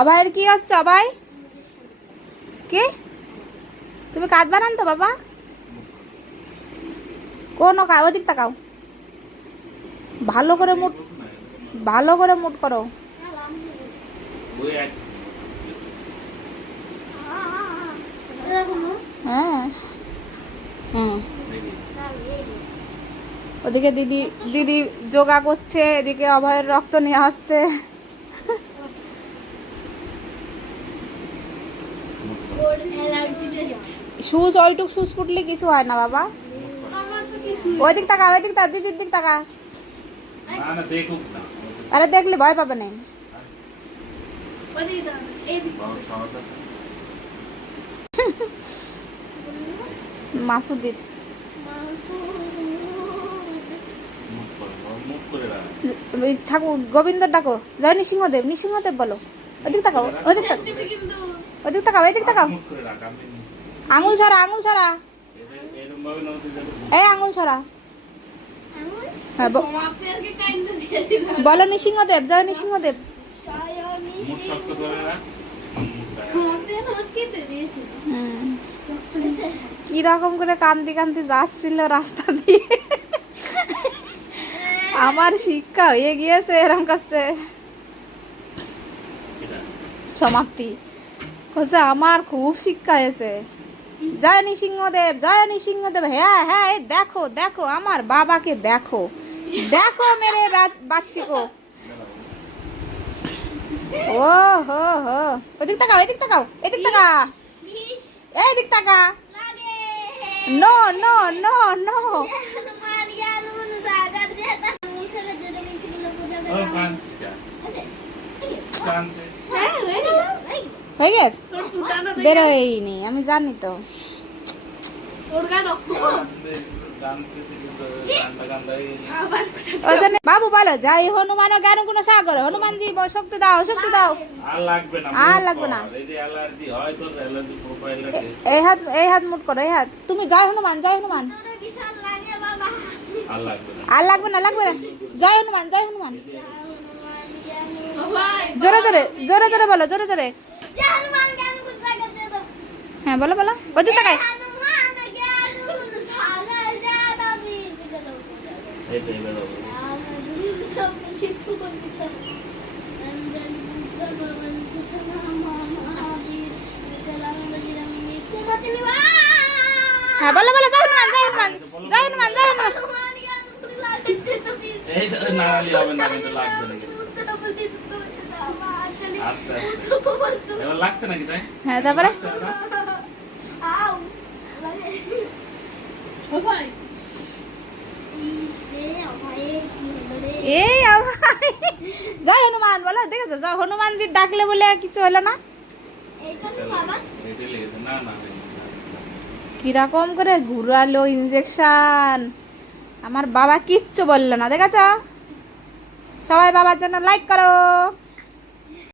অভয়ের কি হচ্ছে? অভয় কে? তুমি কাজ বানান তো বাবা? কোন ওদিক তাকাও, ভালো করে মুট, ভালো করে মুট করো। হ্যাঁ হ্যাঁ, ওদিকে দিদি দিদি যোগা করছে, এদিকে অভয়ের রক্ত নেওয়া হচ্ছে। শুজ ওইটুক শুজ ফুটলে কিছু হয় না বাবা। ওই দিক তাকা, ওই দিক তাকা, দিদির দিক তাকা। আরে দেখলে ভয় পাবে না। মাসুদির ঠাকুর গোবিন্দ ডাকো, জয় নৃসিংহদেব, নৃসিংহদেব বলো। ওদিক তাকাও, ওদিক তাকাও, ওদিক তাকাও, এদিক তাকাও। আঙুল ছড়া, আঙুল ছড়া, এই আঙুল ছড়া। হ্যাঁ বলো নৃসিংহদেব, জয় নৃসিংহদেব। কিরকম করে কান্দি কান্দি যাচ্ছিল রাস্তা দিয়ে, আমার শিক্ষা হয়ে গিয়েছে এরকম করছে। সমাপ্তি হচ্ছে, আমার খুব শিক্ষা হয়েছে। জয় নৃসিংহদেব, জয় নৃসিংহদেব। হ্যাঁ হ্যাঁ, দেখো দেখো আমার বাবাকে, দেখো দেখো মেরে বাচ্চি কো। ও হো হো, ওদিক তাকাও, এদিক তাকাও, এদিক তাকা, এদিক তাকা। নো নো নো নো, হয়ে গেছে, বেরোয়নি, আমি জানি তো। বাবু বলো, যাই হনুমান জ্ঞান গুণ সাগর, হনুমানজি শক্তি দাও, শক্তি দাও। আর লাগবে না, এই হাত মুট করো, এই হাত। তুমি জয় হনুমান, জয় হনুমান। আর লাগবে না, লাগবে না। জয় হনুমান, জয় হনুমান। জোরে জোরে, জোরে জোরে বলো, জোরে জোরে। হ্যাঁ বলো বলো, ওদিক তাকাই। হ্যাঁ বলো বলো, জয় হনুমান, জয় হনুমান, জয় হনুমান, জয় হনুমান। হ্যাঁ তারপরে এই জয় হনুমান বলো, দেখেছো জয় হনুমানজি ডাকলে বলে কিছু হলো না। কিরকম করে ঘুরালো ইনজেকশন, আমার বাবা কিচ্ছু বললো না, দেখেছো? সবাই বাবার জন্য লাইক করো।